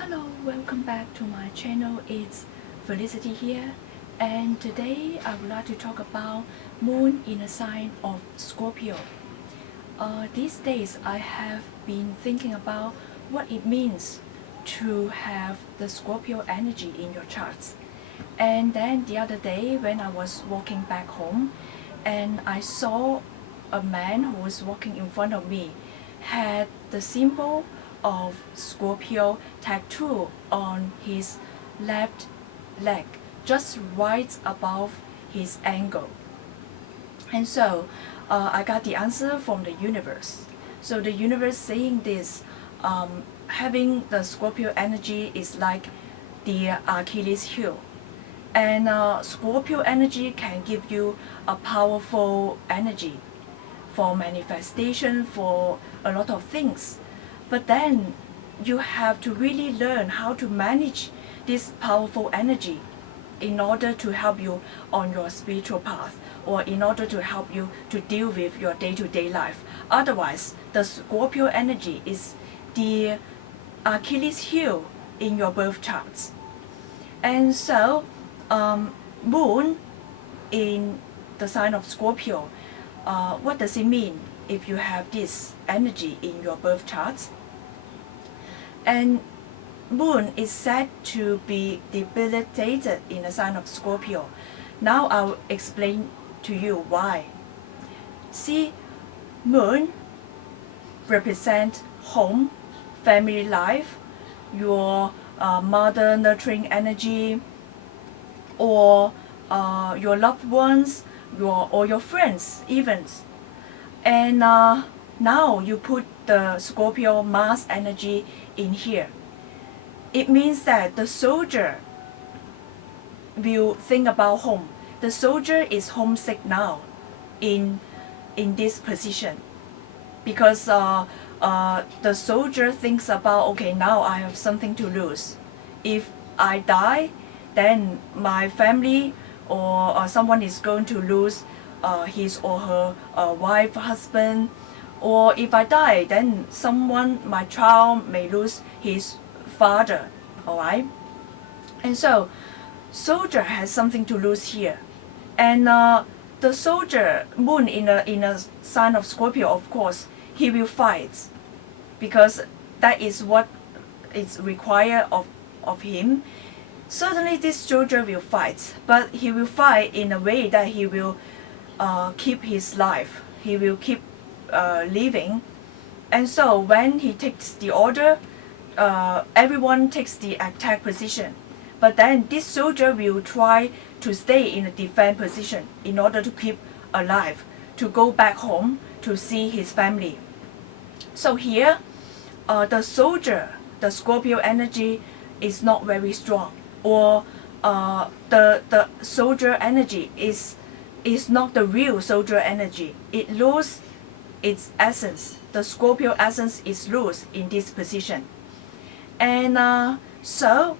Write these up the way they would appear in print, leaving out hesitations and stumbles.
Hello, welcome back to my channel. It's Felicity here, and today I would like to talk about Moon in a sign of Scorpio. These days I have been thinking about what it means to have the Scorpio energy in your charts. And then the other day when I was walking back home and I saw a man who was walking in front of me had the symbol of Scorpio tattoo on his left leg, just right above his ankle. And so I got the answer from the universe. So the universe saying this, having the Scorpio energy is like the Achilles heel. And Scorpio energy can give you a powerful energy for manifestation, for a lot of things. But then you have to really learn how to manage this powerful energy in order to help you on your spiritual path, or in order to help you to deal with your day-to-day life. Otherwise, the Scorpio energy is the Achilles heel in your birth charts. And so, Moon in the sign of Scorpio, what does it mean if you have this energy in your birth charts? And Moon is said to be debilitated in the sign of Scorpio. Now I'll explain to you why. See, Moon represents home, family life, your mother nurturing energy, or your loved ones, or your friends even. And now you put the Scorpio Mars energy in here. It means that the soldier will think about home. The soldier is homesick now in this position, because the soldier thinks about, okay, now I have something to lose. If I die, then my family or someone is going to lose his or her wife, husband. Or if I die, then someone, my child, may lose his father. Alright? And so, soldier has something to lose here. And the soldier, Moon in a sign of Scorpio, of course, he will fight, because that is what is required of him. Certainly this soldier will fight, but he will fight in a way that he will keep his life. He will keep living. And so when he takes the order, everyone takes the attack position. But then this soldier will try to stay in a defense position in order to keep alive, to go back home to see his family. So here, the soldier, the Scorpio energy is not very strong, or the soldier energy is not the real soldier energy. It loses its essence. The Scorpio essence is loose in this position. And so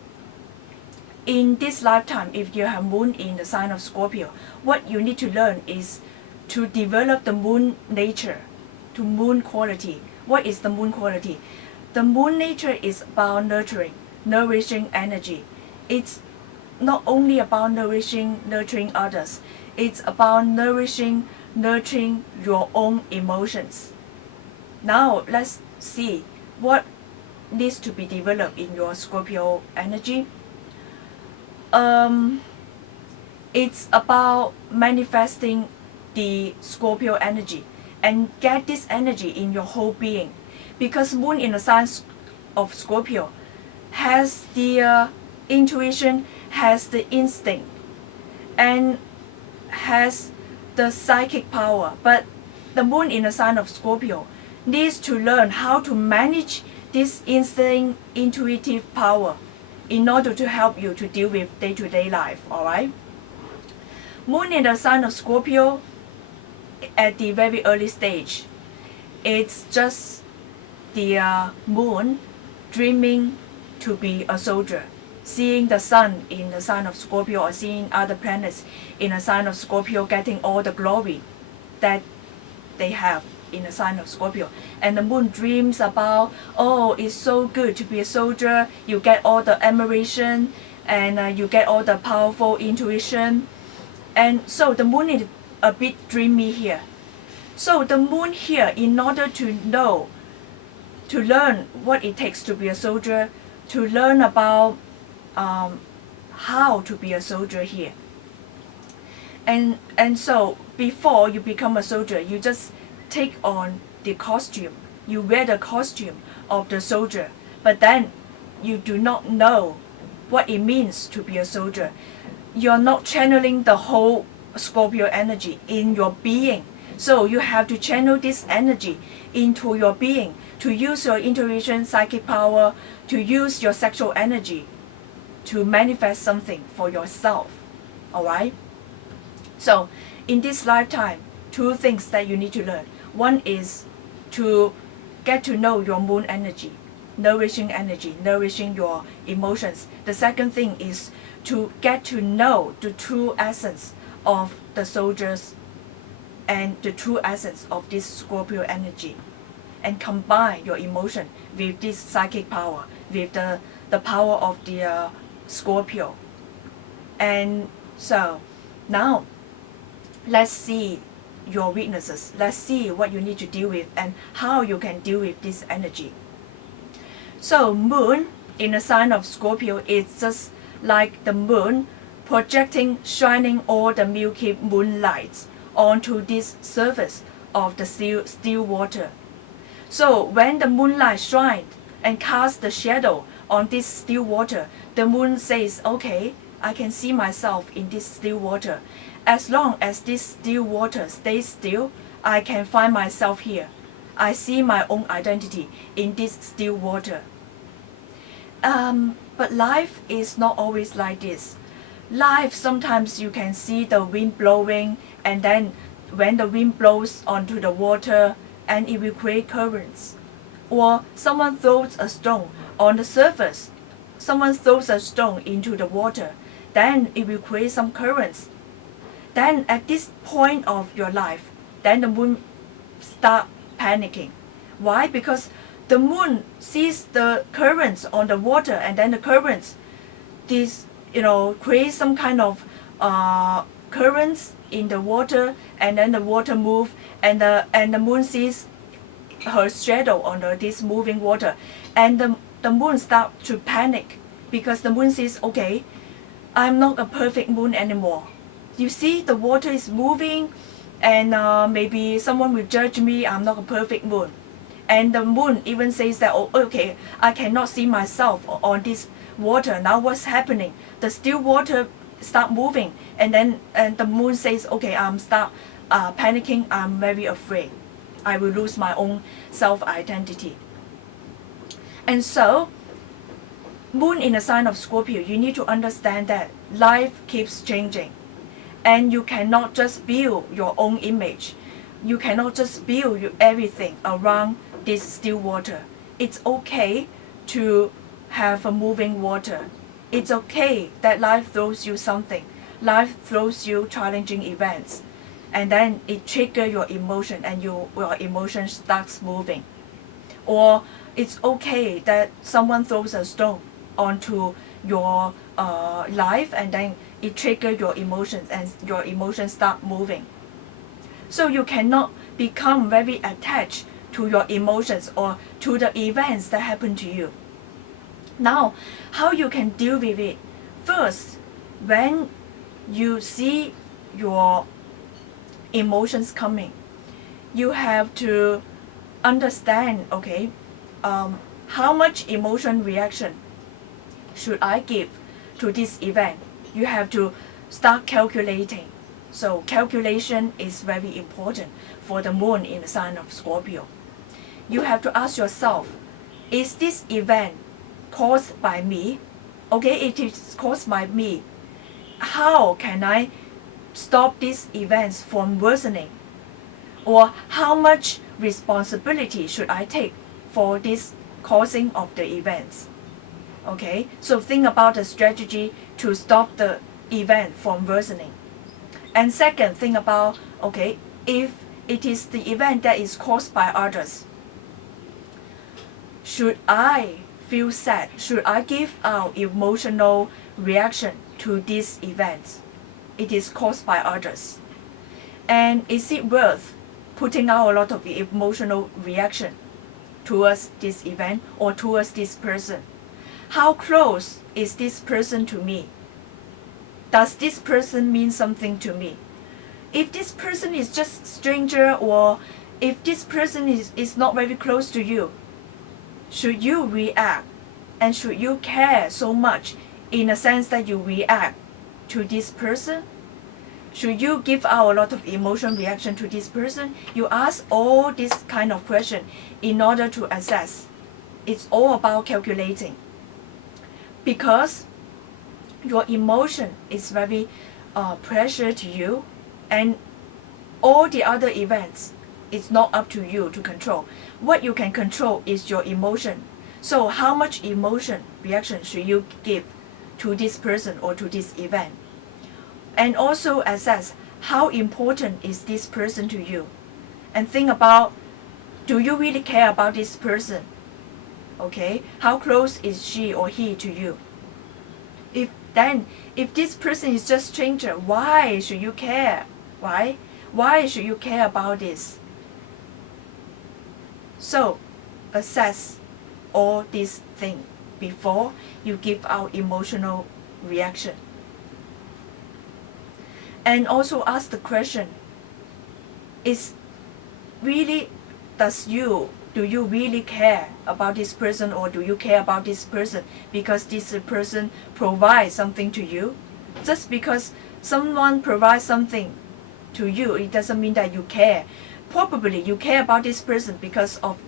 in this lifetime, if you have Moon in the sign of Scorpio, what you need to learn is to develop the Moon nature, to Moon quality. What is the Moon quality? The Moon nature is about nourishing energy. It's not only about nurturing others. It's about nurturing your own emotions. Now let's see what needs to be developed in your Scorpio energy. It's about manifesting the Scorpio energy and get this energy in your whole being, because Moon in the sign of Scorpio has the intuition, has the instinct, and has the psychic power. But the Moon in the sign of Scorpio needs to learn how to manage this instinct, intuitive power in order to help you to deal with day-to-day life. Alright? Moon in the sign of Scorpio at the very early stage, it's just the Moon dreaming to be a soldier, seeing the sun in the sign of Scorpio, or seeing other planets in the sign of Scorpio getting all the glory that they have. in the sign of Scorpio. And the moon dreams about, oh, it's so good to be a soldier. You get all the admiration and you get all the powerful intuition. And so the moon is a bit dreamy here. So the moon here, in order to know, to learn what it takes to be a soldier, to learn about how to be a soldier here. And so before you become a soldier, you just take on the costume. You wear the costume of the soldier, but then you do not know what it means to be a soldier. You're not channeling the whole Scorpio energy in your being. So you have to channel this energy into your being, to use your intuition, psychic power, to use your sexual energy to manifest something for yourself. Alright? So in this lifetime, two things that you need to learn. One is to get to know your moon energy, nourishing your emotions. The second thing is to get to know the true essence of the soldiers and the true essence of this Scorpio energy, and combine your emotion with this psychic power, with the power of the Scorpio. And so now let's see your weaknesses. Let's see what you need to deal with and how you can deal with this energy. So moon in the sign of Scorpio is just like the moon projecting, shining all the milky moonlight onto this surface of the still water. So when the moonlight shines and casts the shadow on this still water, the moon says, okay, I can see myself in this still water. As long as this still water stays still, I can find myself here. I see my own identity in this still water. But life is not always like this. Life, sometimes you can see the wind blowing, and then when the wind blows onto the water, and it will create currents. Or someone throws a stone on the surface. Someone throws a stone into the water, then it will create some currents. Then at this point of your life, then the moon start panicking. Why? Because the moon sees the currents on the water, and then the currents, create some kind of currents in the water, and then the water move, and the moon sees her shadow on this moving water, and the moon start to panic, because the moon says, okay, I'm not a perfect moon anymore. You see, the water is moving, and maybe someone will judge me, I'm not a perfect moon. And the moon even says that, oh, okay, I cannot see myself on this water. Now what's happening? The still water start moving, and the moon says, okay, I'm start panicking, I'm very afraid. I will lose my own self-identity. And so, moon in the sign of Scorpio, you need to understand that life keeps changing. And you cannot just build your own image. You cannot just build everything around this still water. It's okay to have a moving water. It's okay that life throws you something. Life throws you challenging events. And then it triggers your emotion, and your emotion starts moving. Or it's okay that someone throws a stone onto your life, and then it triggers your emotions, and your emotions start moving. So you cannot become very attached to your emotions or to the events that happen to you. Now, how you can deal with it? First, when you see your emotions coming, you have to understand, okay, how much emotion reaction should I give to this event? You have to start calculating. So calculation is very important for the moon in the sign of Scorpio. You have to ask yourself, is this event caused by me? Okay, it is caused by me. How can I stop these events from worsening? Or how much responsibility should I take for this causing of the events? Okay, so think about a strategy to stop the event from worsening. And second, think about, okay, if it is the event that is caused by others. Should I feel sad? Should I give out emotional reaction to this event? It is caused by others. And is it worth putting out a lot of emotional reaction towards this event or towards this person? How close is this person to me? Does this person mean something to me? If this person is just stranger, or if this person is not very close to you, should you react and should you care so much in a sense that you react to this person? Should you give out a lot of emotion reaction to this person? You ask all this kind of question in order to assess. It's all about calculating. Because your emotion is very precious to you, and all the other events, it's not up to you to control. What you can control is your emotion. So how much emotion reaction should you give to this person or to this event? And also assess how important is this person to you. And think about, do you really care about this person? Okay, how close is she or he to you? If this person is just stranger, why should you care? Why should you care about this? So, assess all these things before you give out emotional reaction. And also ask the question, do you really care about this person, or do you care about this person because this person provides something to you? Just because someone provides something to you, it doesn't mean that you care. Probably you care about this person because of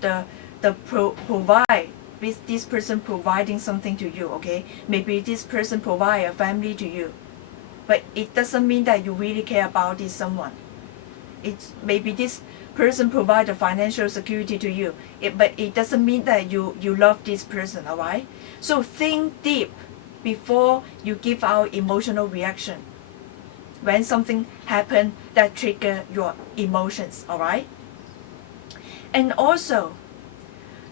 this person providing something to you, okay? Maybe this person provide a family to you. But it doesn't mean that you really care about this someone. It's maybe this person provide a financial security to you, but it doesn't mean that you love this person, alright? So think deep before you give out emotional reaction when something happen that trigger your emotions, alright? And also,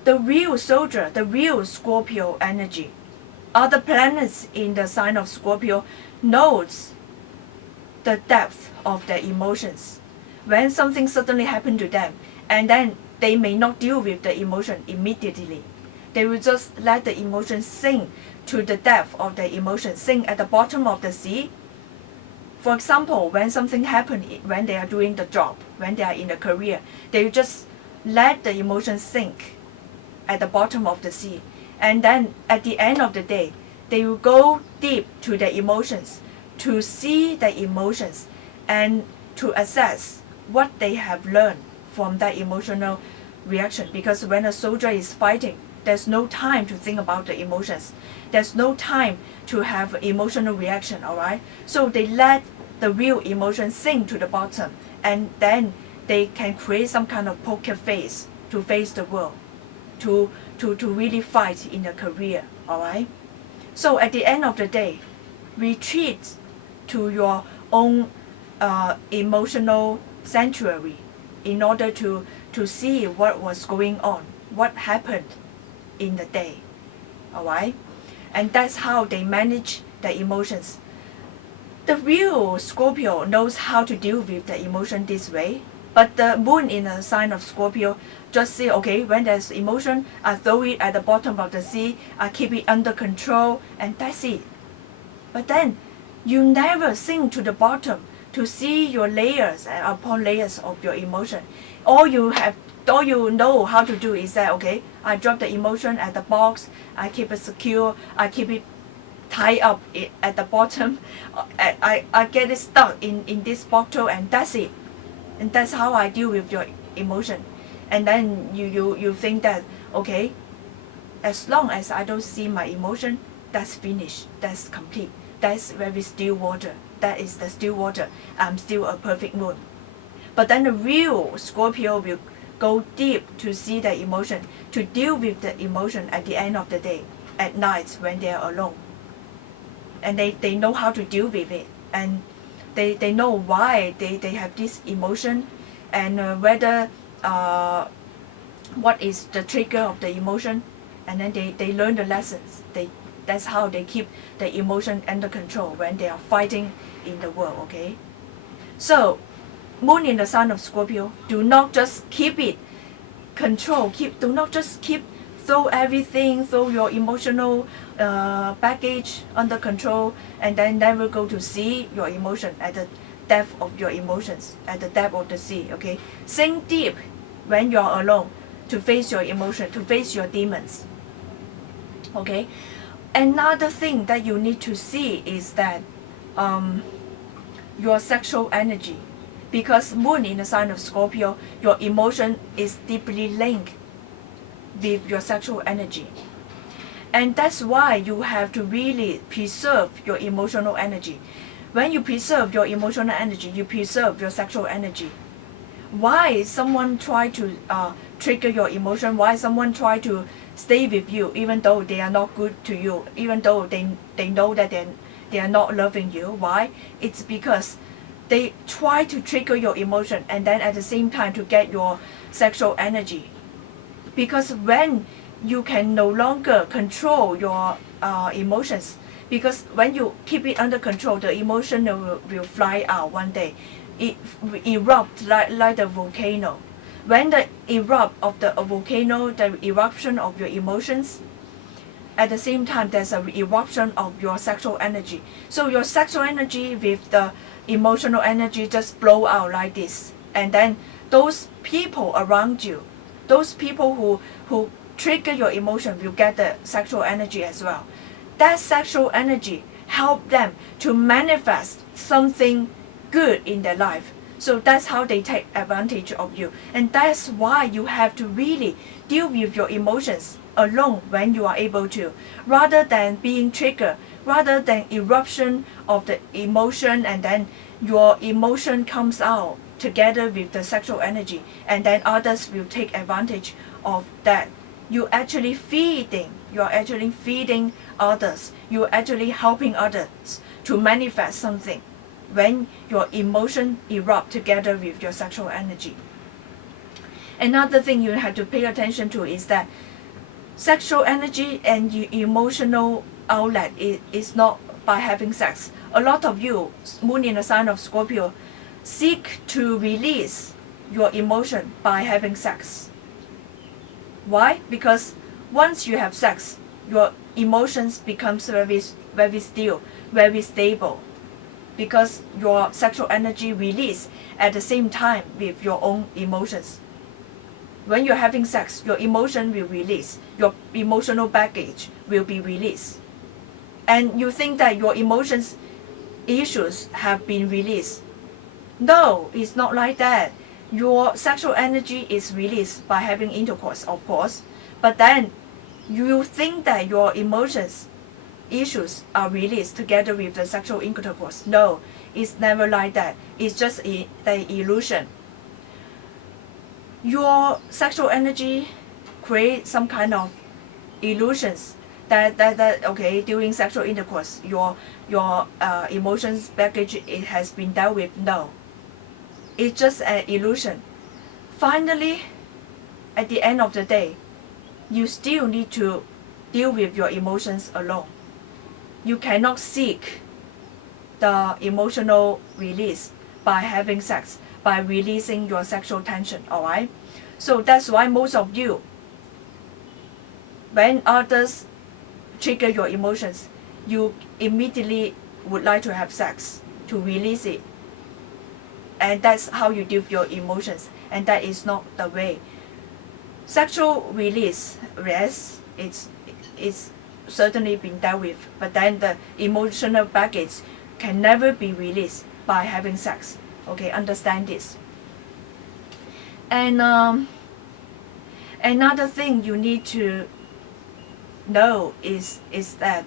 the real soldier, the real Scorpio energy, other planets in the sign of Scorpio knows the depth of their emotions. When something suddenly happened to them, and then they may not deal with the emotion immediately. They will just let the emotion sink to the depth of the emotion, sink at the bottom of the sea. For example, when something happened when they are doing the job, when they are in a career, they will just let the emotion sink at the bottom of the sea. And then at the end of the day, they will go deep to the emotions, to see the emotions, and to assess what they have learned from that emotional reaction. Because when a soldier is fighting, there's no time to think about the emotions. There's no time to have emotional reaction, alright? So they let the real emotion sink to the bottom, and then they can create some kind of poker face to face the world, to really fight in a career, alright? So at the end of the day, retreat to your own emotional sanctuary in order to see what was going on, what happened in the day, alright? And that's how they manage the emotions. The real Scorpio knows how to deal with the emotion this way, but the moon in the sign of Scorpio just say, okay, when there's emotion, I throw it at the bottom of the sea, I keep it under control, and that's it. But then you never sink to the bottom to see your layers and upon layers of your emotion. All you know how to do is that, okay, I drop the emotion at the box, I keep it secure, I keep it tied up at the bottom, I get it stuck in this bottle, and that's it. And that's how I deal with your emotion. And then you think that, okay, as long as I don't see my emotion, that's finished, that's complete, that's very still water, that is the still water, I'm still a perfect moon. But then the real Scorpio will go deep to see the emotion, to deal with the emotion at the end of the day, at night when they are alone. And they know how to deal with it, and they know why they have this emotion, and whether what is the trigger of the emotion, and then they learn the lessons. That's how they keep the emotion under control when they are fighting in the world. Okay, so moon in the sign of Scorpio, do not just keep it control, do not just keep throw everything, throw your emotional baggage under control, and then never go to see your emotion at the depth of your emotions, at the depth of the sea. Okay, sink deep when you're alone to face your emotion, to face your demons. Okay, another thing that you need to see is that your sexual energy, because moon in the sign of Scorpio, your emotion is deeply linked with your sexual energy. And that's why you have to really preserve your emotional energy. When you preserve your emotional energy, you preserve your sexual energy. Why someone try to trigger your emotion? Why someone try to stay with you even though they are not good to you, even though they know that they are not loving you? Why? It's because they try to trigger your emotion and then at the same time to get your sexual energy. Because when you can no longer control your emotions, because when you keep it under control, the emotion will fly out one day. It erupt like the volcano. When the erupt of the volcano, the eruption of your emotions, at the same time there's an eruption of your sexual energy. So your sexual energy with the emotional energy just blow out like this, and then those people around you, those people who trigger your emotion will get the sexual energy as well. That sexual energy help them to manifest something good in their life. So that's how they take advantage of you. And that's why you have to really deal with your emotions alone when you are able to, rather than being triggered, rather than eruption of the emotion, and then your emotion comes out together with the sexual energy, and then others will take advantage of that. You are actually feeding others. You are actually helping others to manifest something when your emotion erupt together with your sexual energy. Another thing you have to pay attention to is that sexual energy and your emotional outlet is not by having sex. A lot of you, moon in the sign of Scorpio, seek to release your emotion by having sex. Why? Because once you have sex, your emotions becomes very still, very stable, because your sexual energy release at the same time with your own emotions. When you're having sex, your emotion will release, your emotional baggage will be released. And you think that your emotions issues have been released. No, it's not like that. Your sexual energy is released by having intercourse, of course, but then you think that your emotions issues are released together with the sexual intercourse. No, it's never like that. It's just the illusion. Your sexual energy creates some kind of illusions that okay, during sexual intercourse your emotions baggage, it has been dealt with. No, it's just an illusion. Finally, at the end of the day, you still need to deal with your emotions alone. You cannot seek the emotional release by having sex, by releasing your sexual tension. Alright, so that's why most of you, when others trigger your emotions, you immediately would like to have sex to release it, and that's how you deal with your emotions, and that is not the way. Sexual release, yes, it's certainly been dealt with, but then the emotional baggage can never be released by having sex. Okay, understand this. And another thing you need to know is that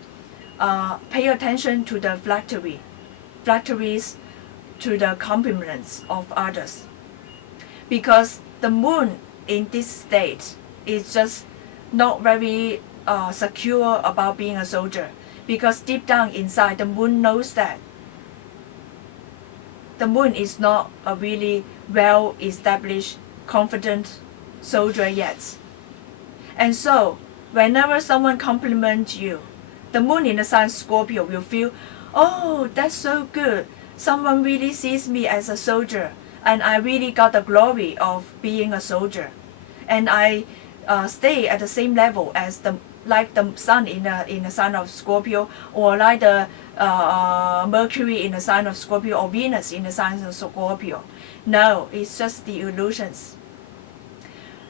pay attention to the flatteries, to the compliments of others, because the moon in this state is just not very secure about being a soldier, because deep down inside the moon knows that the moon is not a really well-established, confident soldier yet. And so, whenever someone compliments you, the moon in the sign Scorpio will feel, oh, that's so good. Someone really sees me as a soldier, and I really got the glory of being a soldier. And I stay at the same level as like the sun in the sign of Scorpio, or like the Mercury in the sign of Scorpio, or Venus in the sign of Scorpio. No, it's just the illusions.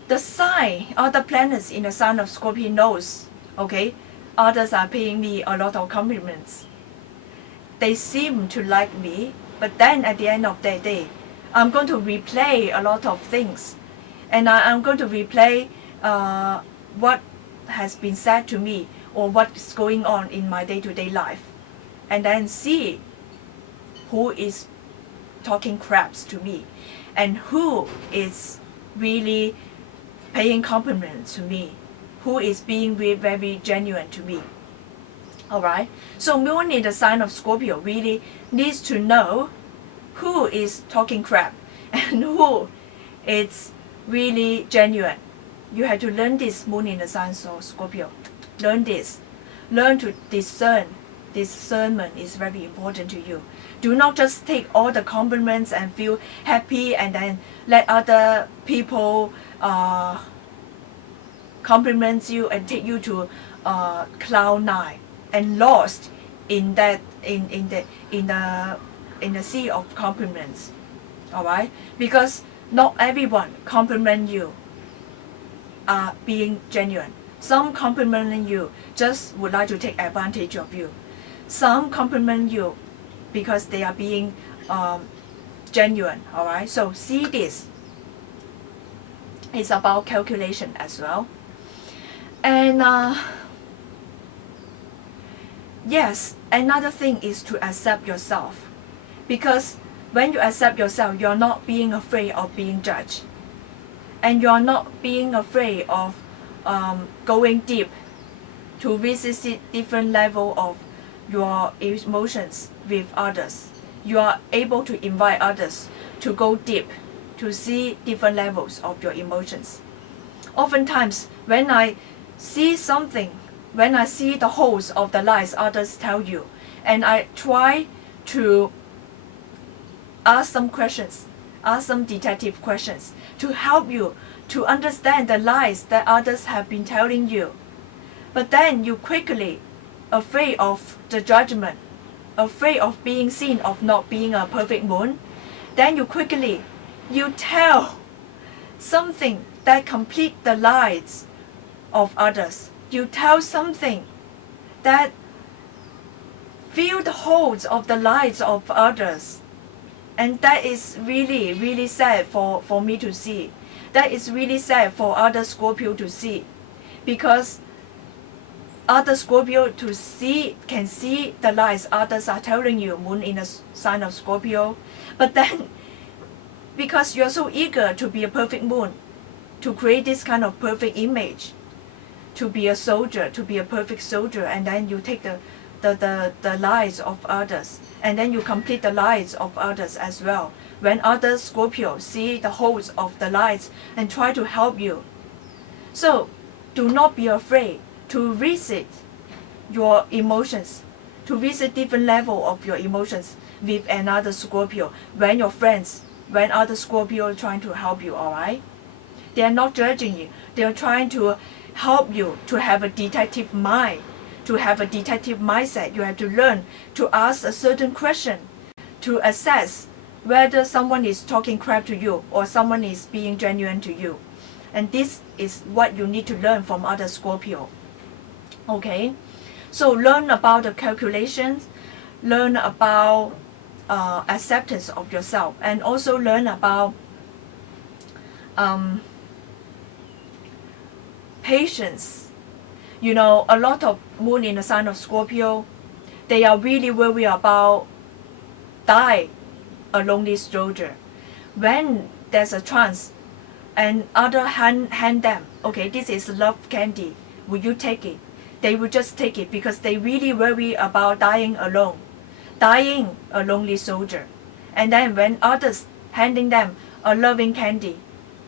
The sign, other planets in the sign of Scorpio knows, okay, others are paying me a lot of compliments. They seem to like me, but then at the end of the day, I'm going to replay a lot of things, and I'm going to replay what has been said to me or what's going on in my day-to-day life, and then see who is talking craps to me and who is really paying compliments to me, who is being very genuine to me. Alright, so moon in the sign of Scorpio really needs to know who is talking crap and who is really genuine. You have to learn this, moon in the sign of Scorpio. Learn this. Learn to discern. Discernment is very important to you. Do not just take all the compliments and feel happy and then let other people compliment you and take you to cloud nine and lost in that in the sea of compliments. Alright? Because not everyone compliment you are being genuine. Some compliment you just would like to take advantage of you. Some compliment you because they are being genuine. Alright? So see this. It's about calculation as well. And yes, another thing is to accept yourself. Because when you accept yourself, you're not being afraid of being judged. And you're not being afraid of going deep to visit different level of your emotions with others. You are able to invite others to go deep, to see different levels of your emotions. Oftentimes, when I see something, when I see the holes of the lies others tell you, and I try to ask some questions, ask some detective questions to help you to understand the lies that others have been telling you. But then you quickly afraid of the judgment, afraid of being seen, of not being a perfect moon. Then you tell something that complete the lies of others. You tell something that fill the holes of the lies of others. And that is really sad for me to see. That is really sad for other Scorpio to see. Because other Scorpio can see the lies others are telling you, moon in the sign of Scorpio. But then, because you're so eager to be a perfect moon, to create this kind of perfect image, to be a soldier, to be a perfect soldier, and then you take the lies of others, and then you complete the lies of others as well. When other Scorpio see the holes of the lies and try to help you. So, do not be afraid to visit your emotions, to visit different level of your emotions with another Scorpio. When your friends, when other Scorpio are trying to help you, alright? They are not judging you. They are trying to help you to have a detective mind, to have a detective mindset. You have to learn to ask a certain question to assess whether someone is talking crap to you or someone is being genuine to you. And this is what you need to learn from other Scorpio. Okay? So learn about the calculations, learn about acceptance of yourself, and also learn about patience. You know, a lot of moon in the sign of Scorpio, they are really worried about die a lonely soldier. When there's a chance and other hand them, okay, this is love candy, will you take it? They will just take it because they really worry about dying alone, dying a lonely soldier. And then when others handing them a loving candy,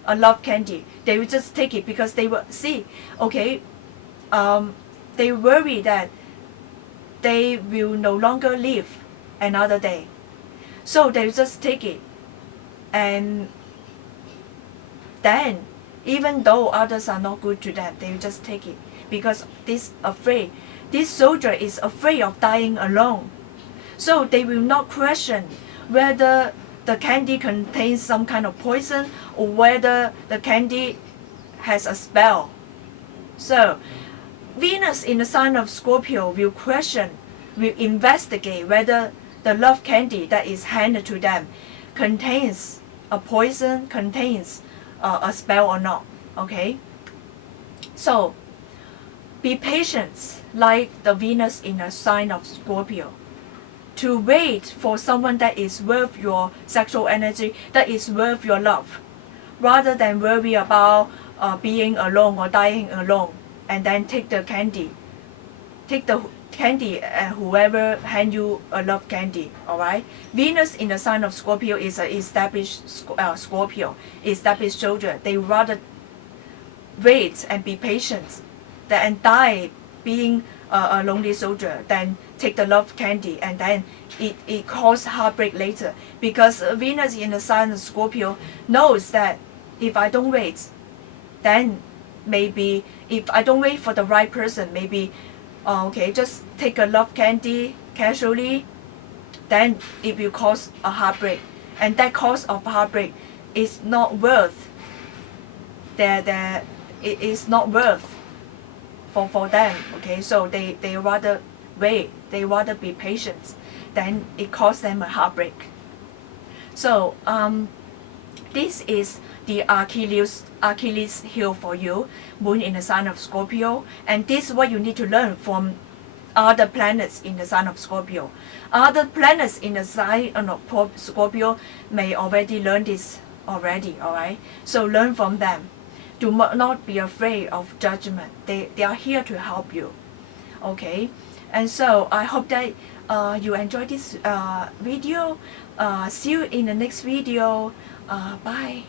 a love candy. They will just take it because they will see, okay, they worry that they will no longer live another day. So they will just take it. And then, even though others are not good to them, they will just take it because this soldier is afraid of dying alone. So they will not question whether the candy contains some kind of poison or whether the candy has a spell. So Venus in the sign of Scorpio will investigate whether the love candy that is handed to them contains a poison, contains a spell or not. Okay? So be patient like the Venus in the sign of Scorpio, to wait for someone that is worth your sexual energy, that is worth your love, rather than worry about being alone or dying alone, and then take the candy. Take the candy and whoever hand you a love candy, alright? Venus in the sign of Scorpio is an established Scorpio, established soldier. They rather wait and be patient and die being a lonely soldier than take the love candy and then it causes heartbreak later. Because Venus in the sign of Scorpio knows that if I don't wait, then maybe if I don't wait for the right person, maybe okay, just take a love candy casually, then it will cause a heartbreak, and that cause of heartbreak is not worth it is not worth for them. Okay, so they rather wait, they rather be patient, then it causes them a heartbreak. So this is the Achilles heel for you, moon in the sign of Scorpio, and this is what you need to learn from other planets in the sign of Scorpio. Other planets in the sign of Scorpio may already learn this already, alright? So learn from them. Do not be afraid of judgment. They are here to help you, okay? And so I hope that you enjoyed this video. See you in the next video. Bye.